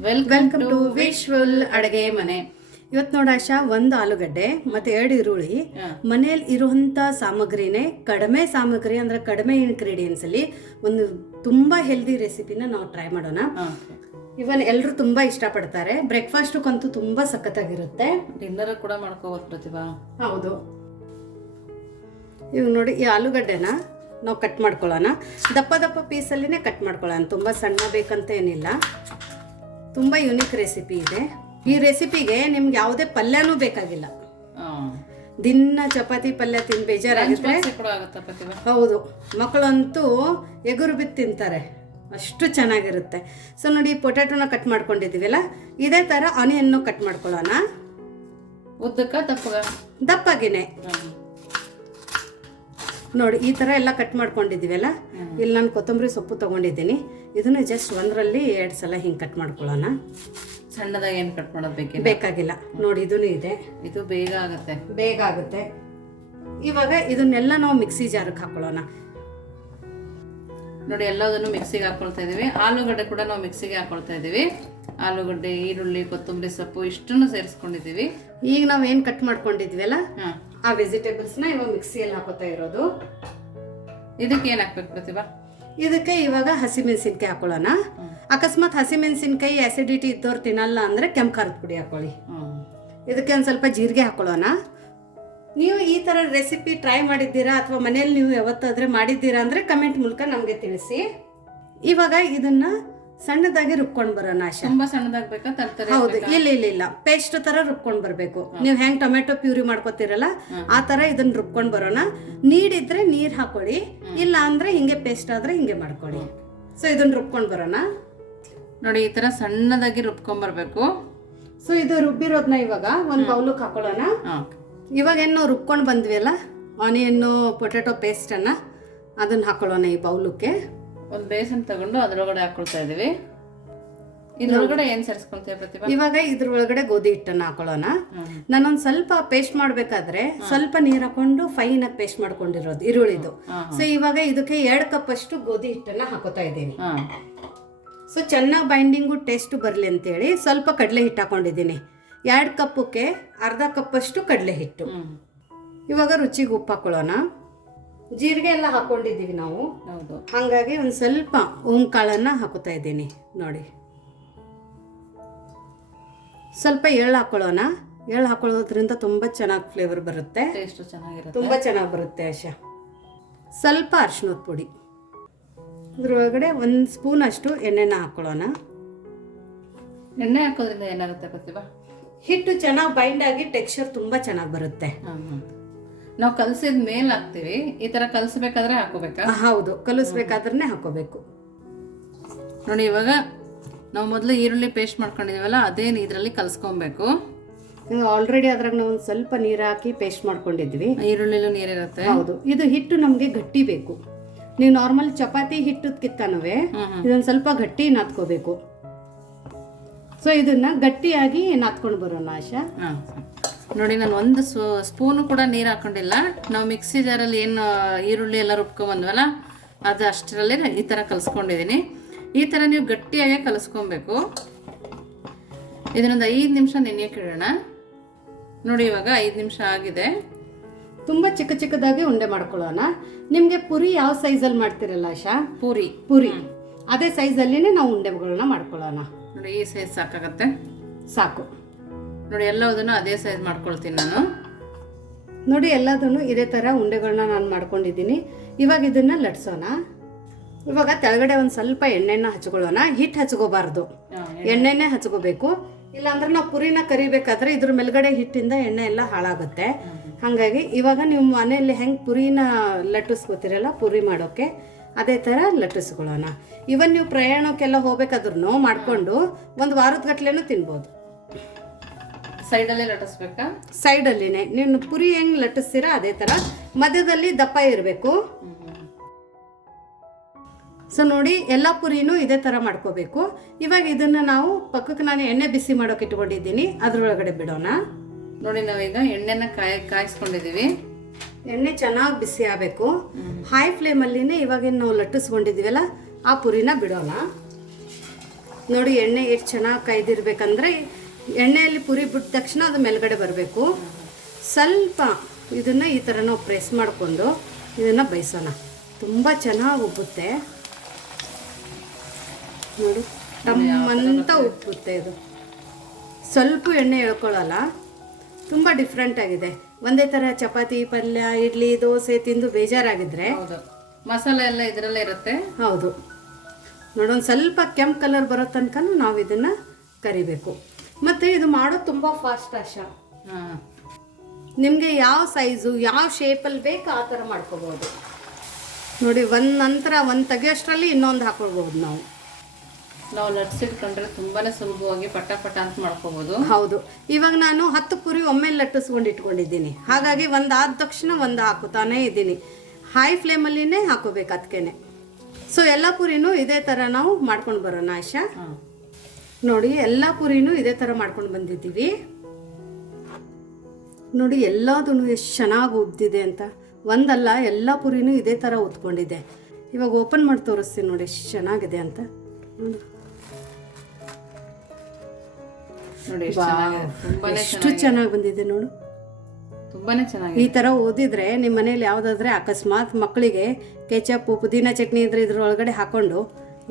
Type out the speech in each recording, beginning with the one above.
Welcome to ವಿಶ್ವಲ್ ಅಡುಗೆ ಮನೆ ಇವತ್ತು ನೋಡ ಆಶಾ ಒಂದು ಆಲೂಗಡ್ಡೆ ಮತ್ತೆ ಎರಡು ಈರುಳ್ಳಿ. ಮನೇಲಿ ಇರುವಂತ ಸಾಮಗ್ರಿನೇ ಕಡಿಮೆ ಸಾಮಗ್ರಿ ಅಂದ್ರೆ ಕಡಿಮೆ ಇಂಗ್ರೀಡಿಯೆಂಟ್ಸ್ ಅಲ್ಲಿ ಒಂದು ತುಂಬಾ ಹೆಲ್ದಿ ರೆಸಿಪಿನ ನಾವು ಟ್ರೈ ಮಾಡೋಣ. ಇವನ್ ಎಲ್ಲರೂ ತುಂಬಾ ಇಷ್ಟಪಡ್ತಾರೆ. ಬ್ರೇಕ್ಫಾಸ್ಟ್ಗಂತೂ ತುಂಬಾ ಸಖತ್ತಾಗಿರುತ್ತೆ. ಡಿನ್ನರ್ ಕೂಡ ಮಾಡ್ಕೋಬೋದು ಪ್ರತಿಭಾ. ಹೌದು. ಇವಾಗ ನೋಡಿ ಈ ಆಲೂಗಡ್ಡೆನ ನಾವು ಕಟ್ ಮಾಡ್ಕೊಳ್ಳೋಣ. ದಪ್ಪ ದಪ್ಪ ಪೀಸಲ್ಲಿನೇ ಕಟ್ ಮಾಡ್ಕೊಳ್ಳೋಣ. ತುಂಬ ಸಣ್ಣ ಬೇಕಂತ ಏನಿಲ್ಲ. ತುಂಬ ಯುನಿಕ್ ರೆಸಿಪಿ ಇದೆ. ಈ ರೆಸಿಪಿಗೆ ನಿಮ್ಗೆ ಯಾವುದೇ ಪಲ್ಯನೂ ಬೇಕಾಗಿಲ್ಲ. ದಿನ ಚಪಾತಿ ಪಲ್ಯ ತಿನ್ ಬೇಜಾರಾಗುತ್ತೆ ಹೌದು. ಮಕ್ಕಳಂತೂ ಎಗುರು ಬಿದ್ದು ತಿಂತಾರೆ. ಅಷ್ಟು ಚೆನ್ನಾಗಿರುತ್ತೆ. ಸೊ ನೋಡಿ ಪೊಟ್ಯಾಟೋನ ಪೊಟ್ಯಾಟೊನ ಕಟ್ ಮಾಡ್ಕೊಂಡಿದ್ದೀವಲ್ಲ ಇದೇ ಥರ ಆನಿಯನ್ನು ಕಟ್ ಮಾಡ್ಕೊಳ್ಳೋಣ. ಉದ್ದಕ್ಕ ದಪ್ಪ ದಪ್ಪಗಿನೇ. ನೋಡಿ ಈ ಥರ ಎಲ್ಲ ಕಟ್ ಮಾಡ್ಕೊಂಡಿದ್ದೀವಲ್ಲ ಇಲ್ಲಿ ನಾನು ಕೊತ್ತಂಬರಿ ಸೊಪ್ಪು ತೊಗೊಂಡಿದ್ದೀನಿ. ಇದನ್ನು ಜಸ್ಟ್ ಒಂದರಲ್ಲಿ ಎರಡು ಸಲ ಹಿಂಗೆ ಕಟ್ ಮಾಡ್ಕೊಳ್ಳೋಣ. ಸಣ್ಣದಾಗಿ ಏನು ಕಟ್ ಮಾಡೋದ್ ಬೇಕಿಲ್ಲ? ಬೇಕಾಗಿಲ್ಲ. ನೋಡಿ ಇದೂ ಇದೆ. ಇದು ಬೇಗ ಆಗುತ್ತೆ. ಬೇಗ ಆಗುತ್ತೆ. ಇವಾಗ ಇದನ್ನೆಲ್ಲ ನಾವು ಮಿಕ್ಸಿ ಜಾರಕ್ಕೆ ಹಾಕೊಳ್ಳೋಣ. ನೋಡಿ ಎಲ್ಲದನ್ನು ಮಿಕ್ಸಿಗೆ ಹಾಕೊಳ್ತಾ ಇದ್ದೀವಿ ಆಲೂಗಡ್ಡೆ ಕೂಡ ನಾವು ಮಿಕ್ಸಿಗೆ ಹಾಕೊಳ್ತಾ ಇದ್ದೀವಿ ಆಲೂಗಡ್ಡೆ ಈರುಳ್ಳಿ ಕೊತ್ತಂಬರಿ ಸೊಪ್ಪು ಇಷ್ಟನ್ನು ಸೇರಿಸ್ಕೊಂಡಿದ್ದೀವಿ. ಈಗ ನಾವು ಏನು ಕಟ್ ಮಾಡ್ಕೊಂಡಿದ್ವಲ್ಲ ಹಾ. ಆ ವೆಜಿಟೇಬಲ್ಸ್ನ ಇವಾಗ ಮಿಕ್ಸಿಯಲ್ಲಿ ಹಾಕೋತಾ ಇರೋದು. ಇದಕ್ಕೆ ಏನು ಹಾಕ್ಬೇಕು ಪ್ರತಿಭಾ? ಇದಕ್ಕೆ ಇವಾಗ ಹಸಿಮೆಣಸಿನ್ಕಾಯಿ ಹಾಕೊಳ್ಳೋಣ. ಅಕಸ್ಮಾತ್ ಹಸಿಮೆಣಸಿನ್ಕಾಯಿ ಆಸಿಡಿಟಿ ಇದ್ದವ್ರು ತಿನ್ನಲ್ಲ ಅಂದರೆ ಕೆಂಪು ಖಾರದ ಪುಡಿ ಹಾಕೊಳ್ಳಿ. ಇದಕ್ಕೆ ಒಂದು ಸ್ವಲ್ಪ ಜೀರಿಗೆ ಹಾಕೊಳ್ಳೋಣ. ನೀವು ಈ ಥರ ರೆಸಿಪಿ ಟ್ರೈ ಮಾಡಿದ್ದೀರಾ ಅಥವಾ ಮನೇಲಿ ನೀವು ಯಾವತ್ತಾದರೆ ಮಾಡಿದ್ದೀರಾ ಅಂದರೆ ಕಮೆಂಟ್ ಮೂಲಕ ನಮಗೆ ತಿಳಿಸಿ. ಇವಾಗ ಇದನ್ನ ಸಣ್ಣದಾಗಿ ರುಬ್ಕೊಂಡು ಬರೋಣ ಆಶಾ ತುಂಬಾ ಸಣ್ಣದಾಗ ತರ್ತರೆ ಹೌದು. ಇಲ್ಲ ಇಲ್ಲ ಇಲ್ಲ. ಪೇಸ್ಟ್ ತರ ರುಬ್ಕೊಂಡು ಬರಬೇಕು. ನೀವು ಹೆಂಗ್ ಟೊಮೆಟೊ ಪ್ಯೂರಿ ಮಾಡ್ಕೋತಿರಲ್ಲ ಆ ತರ ಇದನ್ನ ರುಬ್ಕೊಂಡು ಬರೋಣ. ನೀಡಿದ್ರೆ ನೀರ್ ಹಾಕೊಳ್ಳಿ. ಇಲ್ಲ ಅಂದ್ರೆ ಹಿಂಗೆ ಪೇಸ್ಟ್ ಆದ್ರೆ ಹಿಂಗೆ ಮಾಡ್ಕೊಳ್ಳಿ. ಸೊ ಇದನ್ನ ರುಬ್ಕೊಂಡು ಬರೋಣ. ನೋಡಿ ಈ ತರ ಸಣ್ಣದಾಗಿ ರುಬ್ಕೊಂಬರ್ಬೇಕು ಸೊ ಇದು ರುಬ್ಬಿರೋದ್ನ ಇವಾಗ ಒಂದು ಬೌಲಕ್ಕೆ ಹಾಕೊಳ್ಳೋಣ. ಇವಾಗ ಏನು ರುಬ್ಕೊಂಡು ಬಂದ್ವಿ ಅಲ್ಲ? ಆನಿಯನ್ನು ಪೊಟ್ಯಾಟೊ ಅನ್ನ ಅದನ್ನ ಹಾಕೊಳ್ಳೋಣ ಈ ಬೌಲಕ್ಕೆ. ಒಂದ್ ಬೇಸನ್ ತಗೊಂಡು ಅದ್ರೊಳಗಡೆ ಹಾಕೊಳ್ತಾ ಇದೀವಿ ಇದ್ರೊಳಗಡೆ ಏನ್ ಸೇರಿಸ್ಕೊಳ್ತೀವಿ ಪ್ರತಿಭಾ? ಇವಾಗ ಇದ್ರೊಳಗಡೆ ಗೋಧಿ ಹಿಟ್ಟನ್ನ ಹಾಕೊಳ್ಳೋಣ. ನಾನೊಂದ್ ಸ್ವಲ್ಪ ಪೇಸ್ಟ್ ಮಾಡ್ಬೇಕಾದ್ರೆ ಸ್ವಲ್ಪ ನೀರ್ ಹಾಕೊಂಡು ಫೈನ್ ಆಗಿ ಪೇಸ್ಟ್ ಮಾಡ್ಕೊಂಡಿರೋದು ಈರುಳ್ಳಿದು. ಸೊ ಇವಾಗ ಇದಕ್ಕೆ ಎರಡು ಕಪ್ ಅಷ್ಟು ಗೋಧಿ ಹಿಟ್ಟನ್ನ ಹಾಕೋತಾ ಇದ್ದೀನಿ. ಸೊ ಚೆನ್ನಾಗಿ ಬೈಂಡಿಂಗು ಟೇಸ್ಟ್ ಬರಲಿ ಅಂತೇಳಿ ಸ್ವಲ್ಪ ಕಡಲೆ ಹಿಟ್ಟು ಹಾಕೊಂಡಿದ್ದೀನಿ. ಎರಡು ಕಪ್ಪಕ್ಕೆ ಅರ್ಧ ಕಪ್ಪಷ್ಟು ಕಡಲೆ ಹಿಟ್ಟು. ಇವಾಗ ರುಚಿಗೆ ಉಪ್ಪು ಹಾಕೊಳ್ಳೋಣ. ಜೀರಿಗೆ ಎಲ್ಲ ಹಾಕೊಂಡಿದ್ದೀವಿ ನಾವು. ಹೌದು. ಹಾಗಾಗಿ ಒಂದು ಸ್ವಲ್ಪ ಓಂ ಕಾಳನ್ನ ಹಾಕೋತಾ ಇದ್ದೀನಿ. ನೋಡಿ. ಸ್ವಲ್ಪ ಎಳ್ಳು ಹಾಕೊಳ್ಳೋಣ. ಎಳ್ಳು ಹಾಕೊಳ್ಳೋದ್ರಿಂದ ತುಂಬ ಚೆನ್ನಾಗಿ ಫ್ಲೇವರ್ ಬರುತ್ತೆ. ಟೇಸ್ಟ್ ಚೆನ್ನಾಗಿರುತ್ತೆ. ತುಂಬ ಚೆನ್ನಾಗಿ ಬರುತ್ತೆ ಆಶಾ. ಸ್ವಲ್ಪ ಅರ್ಶಿನದ ಪುಡಿ. ಇದ್ರೊಳಗಡೆ ಒಂದು ಸ್ಪೂನ್ ಅಷ್ಟು ಎಣ್ಣೆನ ಹಾಕೊಳ್ಳೋಣ. ಎಣ್ಣೆ ಹಾಕೋದ್ರಿಂದ ಏನಾಗುತ್ತೆ ಗೊತ್ತಿಲ್ಲ ಹಿಟ್ಟು ಚೆನ್ನಾಗಿ ಬೈಂಡ್ ಆಗಿ ಟೆಕ್ಸ್ಚರ್ ತುಂಬ ಚೆನ್ನಾಗಿ ಬರುತ್ತೆ. ನಾವು ಕಲಸಿದ ಮೇಲೆ ಹಾಕ್ತೀವಿ. ಈ ತರ ಕಲಸಬೇಕಾದ್ರೆ ಹಾಕೋಬೇಕಾ? ಹೌದು. ಕಲಿಸ್ಬೇಕಾದ್ರೆ ಹಾಕೋಬೇಕು. ನೋಡಿ ಇವಾಗ ನಾವು ಮೊದಲು ಈರುಳ್ಳಿ ಪೇಸ್ಟ್ ಮಾಡ್ಕೊಂಡಿದೀವಲ್ಲ ಅದೇ ಇದರಲ್ಲಿ ಕಲಸ್ಕೊಬೇಕು. ಆಲ್ರೆಡಿ ಅದ್ರಾಗ ನಾವು ಒಂದು ಸ್ವಲ್ಪ ನೀರು ಹಾಕಿ ಪೇಸ್ಟ್ ಮಾಡ್ಕೊಂಡಿದ್ವಿ. ಈರುಳ್ಳಿಲೂ ನೀರಿರುತ್ತೆ. ಹೌದು. ಇದು ಹಿಟ್ಟು ನಮಗೆ ಗಟ್ಟಿ ಬೇಕು. ನೀವು ನಾರ್ಮಲ್ ಚಪಾತಿ ಹಿಟ್ಟದಕ್ಕಿಂತನವೇ ಇದೊಂದು ಸ್ವಲ್ಪ ಗಟ್ಟಿ ನಾದ್ಕೋಬೇಕು ಸೊ ಇದನ್ನ ಗಟ್ಟಿಯಾಗಿ ನಾದ್ಕೊಂಡು ಬರೋಣ ಆಶಾ? ನೋಡಿ ನಾನು ಒಂದು ಸ್ಪೂನು ಕೂಡ ನೀರು ಹಾಕೊಂಡಿಲ್ಲ. ನಾವು ಮಿಕ್ಸಿ ಜಾರಲ್ಲಿ ಏನು ಈರುಳ್ಳಿ ಎಲ್ಲ ರುಬ್ಕೊಂಬಂದ್ವಲ್ಲ ಅದು ಅಷ್ಟರಲ್ಲಿ ಈ ಥರ ಕಲಿಸ್ಕೊಂಡಿದ್ದೀನಿ ಈ ಥರ ನೀವು ಗಟ್ಟಿಯಾಗೆ ಕಲಿಸ್ಕೊಬೇಕು. ಇದನ್ನೊಂದು ಐದು ನಿಮಿಷ ನೆನೆಯಕ್ಕೆ ಇಡೋಣ ನೋಡಿ ಇವಾಗ ಐದು ನಿಮಿಷ ಆಗಿದೆ. ತುಂಬ ಚಿಕ್ಕ ಚಿಕ್ಕದಾಗಿ ಉಂಡೆ ಮಾಡ್ಕೊಳ್ಳೋಣ. ನಿಮಗೆ ಪುರಿ ಯಾವ ಸೈಜಲ್ಲಿ ಮಾಡ್ತಿರಲ್ಲ ಆಶಾ? ಪೂರಿ. ಪುರಿ. ಅದೇ ಸೈಜಲ್ಲಿನೇ ನಾವು ಉಂಡೆಗಳನ್ನ ಮಾಡ್ಕೊಳ್ಳೋಣ. ನೋಡಿ ಈ ಸೈಜ್ ಸಾಕಾಗತ್ತೆ. ಸಾಕು. ನೋಡಿ ಎಲ್ಲದನ್ನು ಅದೇ ಸೈಜ್ ಮಾಡ್ಕೊಳ್ತೀನಿ ನಾನು. ನೋಡಿ ಎಲ್ಲದನ್ನು ಇದೇ ಥರ ಉಂಡೆಗಳನ್ನ ನಾನು ಮಾಡ್ಕೊಂಡಿದ್ದೀನಿ. ಇವಾಗ ಇದನ್ನ ಲಟ್ಸೋಣ. ಇವಾಗ ತೆಳಗಡೆ ಒಂದು ಸ್ವಲ್ಪ ಎಣ್ಣೆನ ಹಚ್ಕೊಳ್ಳೋಣ. ಹಿಟ್ಟು ಹಚ್ಕೋಬಾರ್ದು. ಎಣ್ಣೆನೇ ಹಚ್ಕೋಬೇಕು. ಇಲ್ಲಾಂದ್ರೆ ನಾವು ಪುರಿನ ಕರಿಬೇಕಾದ್ರೆ ಇದ್ರ ಮೇಲ್ಗಡೆ ಹಿಟ್ಟಿಂದ ಎಣ್ಣೆ ಎಲ್ಲ ಹಾಳಾಗುತ್ತೆ. ಹಾಗಾಗಿ ಇವಾಗ ನೀವು ಮನೆಯಲ್ಲಿ ಹೆಂಗೆ ಪುರಿನ ಲಟ್ಟಿಸ್ಕೋತಿರಲ್ಲ ಪುರಿ ಮಾಡೋಕ್ಕೆ ಅದೇ ಥರ ಲಟ್ಟಿಸ್ಕೊಳ್ಳೋಣ. ಇವನ್ ನೀವು ಪ್ರಯಾಣಕ್ಕೆಲ್ಲ ಹೋಗ್ಬೇಕಾದ್ರೂ ಮಾಡಿಕೊಂಡು ಒಂದು ವಾರದ ಗಟ್ಲೆನೂ ತಿನ್ಬೋದು. ಸೈಡಲ್ಲೇ ಲಟ್ಟಿಸ್ಬೇಕಾ? ಸೈಡಲ್ಲಿನೇ. ನೀನು ಪುರಿ ಹೆಂಗೆ ಲಟ್ಟಿಸ್ತೀರಾ ಅದೇ ಥರ ಮಧ್ಯದಲ್ಲಿ ದಪ್ಪ ಇರಬೇಕು. ಸೊ ನೋಡಿ ಎಲ್ಲ ಪುರಿನೂ ಇದೇ ಥರ ಮಾಡ್ಕೋಬೇಕು. ಇವಾಗ ಇದನ್ನು ನಾವು ಪಕ್ಕಕ್ಕೆ ನಾನು ಎಣ್ಣೆ ಬಿಸಿ ಮಾಡೋಕೆ ಇಟ್ಕೊಂಡಿದ್ದೀನಿ. ಅದ್ರೊಳಗಡೆ ಬಿಡೋಣ. ನೋಡಿ ನಾವೀಗ ಎಣ್ಣೆನ ಕಾಯ ಕಾಯಿಸ್ಕೊಂಡಿದೀವಿ. ಎಣ್ಣೆ ಚೆನ್ನಾಗಿ ಬಿಸಿ ಆಗಬೇಕು. ಹೈ ಫ್ಲೇಮಲ್ಲಿನೇ ಇವಾಗೇನು ನಾವು ಲಟ್ಟಿಸ್ಕೊಂಡಿದ್ದೀವಲ್ಲ ಆ ಪುರಿನ ಬಿಡೋಣ. ನೋಡಿ ಎಣ್ಣೆ ಎಷ್ಟು ಚೆನ್ನಾಗಿ ಕಾಯ್ದಿರ್ಬೇಕಂದ್ರೆ ಎಣ್ಣೆಯಲ್ಲಿ ಪುರಿ ಬಿಟ್ಟ ತಕ್ಷಣ ಅದು ಮೇಲ್ಗಡೆ ಬರಬೇಕು. ಸ್ವಲ್ಪ ಇದನ್ನು ಈ ಥರ ನಾವು ಪ್ರೆಸ್ ಮಾಡಿಕೊಂಡು ಇದನ್ನು ಬಯಸೋಣ. ತುಂಬ ಚೆನ್ನಾಗಿ ಉಬ್ಬುತ್ತೆ. ನೋಡಿ ತಮ್ಮಂತ ಉಬ್ಬುತ್ತೆ ಇದು. ಸ್ವಲ್ಪ ಎಣ್ಣೆ ಎಳ್ಕೊಳ್ಳಲ್ಲ ತುಂಬ ಡಿಫ್ರೆಂಟ್ ಆಗಿದೆ. ಒಂದೇ ಥರ ಚಪಾತಿ ಪಲ್ಯ ಇಡ್ಲಿ ದೋಸೆ ತಿಂದು ಬೇಜಾರಾಗಿದ್ರೆ ಮಸಾಲೆ ಎಲ್ಲ ಇದರಲ್ಲೇ ಇರುತ್ತೆ. ಹೌದು. ನೋಡೊಂದು ಸ್ವಲ್ಪ ಕೆಂಪು ಕಲರ್ ಬರೋ ತನಕ ನಾವು ಇದನ್ನು ಕರಿಬೇಕು. ಮತ್ತು ಇದು ಮಾಡೋದು ತುಂಬ ಫಾಸ್ಟ್ ಆಶಾ ನಿಮಗೆ ಯಾವ ಸೈಜು ಯಾವ ಶೇಪಲ್ಲಿ ಬೇಕು ಆ ಥರ ಮಾಡ್ಕೋಬೋದು. ನೋಡಿ ಒಂದು ನಂತರ ಒಂದು ತೆಗೆಯೋಷ್ಟರಲ್ಲಿ ಇನ್ನೊಂದು ಹಾಕೊಳ್ಬೋದು ನಾವು. ನಾವು ಲಟ್ಸಿಟ್ಕೊಂಡ್ರೆ ತುಂಬಾನೇ ಸುಲಭವಾಗಿ ಪಟ ಪಟ ಅಂತ ಮಾಡ್ಕೋಬೋದು. ಹೌದು. ಇವಾಗ ನಾನು ಹತ್ತು ಪುರಿ ಒಮ್ಮೆ ಲಟ್ಟಿಸ್ಕೊಂಡು ಇಟ್ಕೊಂಡಿದ್ದೀನಿ. ಹಾಗಾಗಿ ಒಂದು ಆದ ತಕ್ಷಣ ಒಂದು ಹಾಕುತ್ತಾನೆ ಇದ್ದೀನಿ. ಹೈ ಫ್ಲೇಮಲ್ಲಿನೇ ಹಾಕೋಬೇಕು ಅದಕ್ಕೇನೆ ಸೊ ಎಲ್ಲ ಪುರಿನೂ ಇದೇ ಥರ ನಾವು ಮಾಡ್ಕೊಂಡು ಬರೋಣ ಆಶಾ ನೋಡಿ ಎಲ್ಲ ಪುರಿನೂ ಇದೇ ಥರ ಮಾಡ್ಕೊಂಡು ಬಂದಿದ್ದೀವಿ. ನೋಡಿ ಎಲ್ಲದೂ ಎಷ್ಟು ಚೆನ್ನಾಗಿ ಉಬ್ದಿದೆ ಅಂತ. ಒಂದಲ್ಲ ಎಲ್ಲ ಪುರಿನೂ ಇದೇ ಥರ ಉತ್ಕೊಂಡಿದೆ. ಇವಾಗ ಓಪನ್ ಮಾಡಿ ತೋರಿಸ್ತೀನಿ ನೋಡಿ ಎಷ್ಟು ಚೆನ್ನಾಗಿದೆ ಅಂತ. ನೋಡಿ. ಎಷ್ಟು ಚೆನ್ನಾಗಿ ಬಂದಿದೆ ನೋಡು. ತುಂಬಾನೇ ಚೆನ್ನಾಗಿ ಈ ಥರ ಓದಿದ್ರೆ ನಿಮ್ಮ ಮನೇಲಿ ಯಾವುದಾದ್ರೆ ಅಕಸ್ಮಾತ್ ಮಕ್ಕಳಿಗೆ ಕೆಚಪ್ ಪುದೀನ ಚಟ್ನಿ ಇದ್ರೆ ಇದ್ರೊಳಗಡೆ ಹಾಕೊಂಡು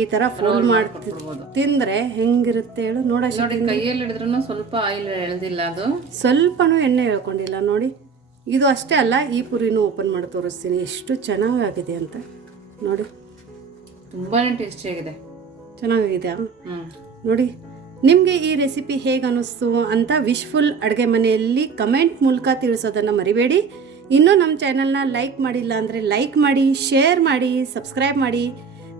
ಈ ತರ ಫುಲ್ ಮಾಡಿ ತಿಂದ್ರೆ ಹೆಂಗಿರುತ್ತೆ ಹೇಳು? ನೋಡ ನೋಡಿ ಕೈಯಲ್ಲಿ ಹಿಡಿದ್ರು ಸ್ವಲ್ಪ ಆಯಿಲ್ ಎಳೆದಿಲ್ಲ ಅದು. ಸ್ವಲ್ಪನೂ ಎಣ್ಣೆ ಹೇಳ್ಕೊಂಡಿಲ್ಲ ನೋಡಿ. ಇದು ಅಷ್ಟೇ ಅಲ್ಲ ಈ ಪುರಿನೂ ಓಪನ್ ಮಾಡಿ ತೋರಿಸ್ತೀನಿ. ಎಷ್ಟು ಚೆನ್ನಾಗಾಗಿದೆ ಅಂತ. ನೋಡಿ. ತುಂಬಾನೇ ಟೇಸ್ಟಿಯಾಗಿದೆ ಚೆನ್ನಾಗಿದೆ ಹ್ಮ್. ನೋಡಿ. ನಿಮಗೆ ಈ ರೆಸಿಪಿ ಹೇಗೆ ಅನ್ನಿಸ್ತು ಅಂತ ವಿಶ್ಫುಲ್ ಅಡುಗೆ ಮನೆಯಲ್ಲಿ ಕಮೆಂಟ್ ಮೂಲಕ ತಿಳಿಸೋದನ್ನು ಮರಿಬೇಡಿ. ಇನ್ನೂ ನಮ್ಮ ಚಾನಲ್ನ ಲೈಕ್ ಮಾಡಿಲ್ಲ ಅಂದರೆ ಲೈಕ್ ಮಾಡಿ ಶೇರ್ ಮಾಡಿ ಸಬ್ಸ್ಕ್ರೈಬ್ ಮಾಡಿ.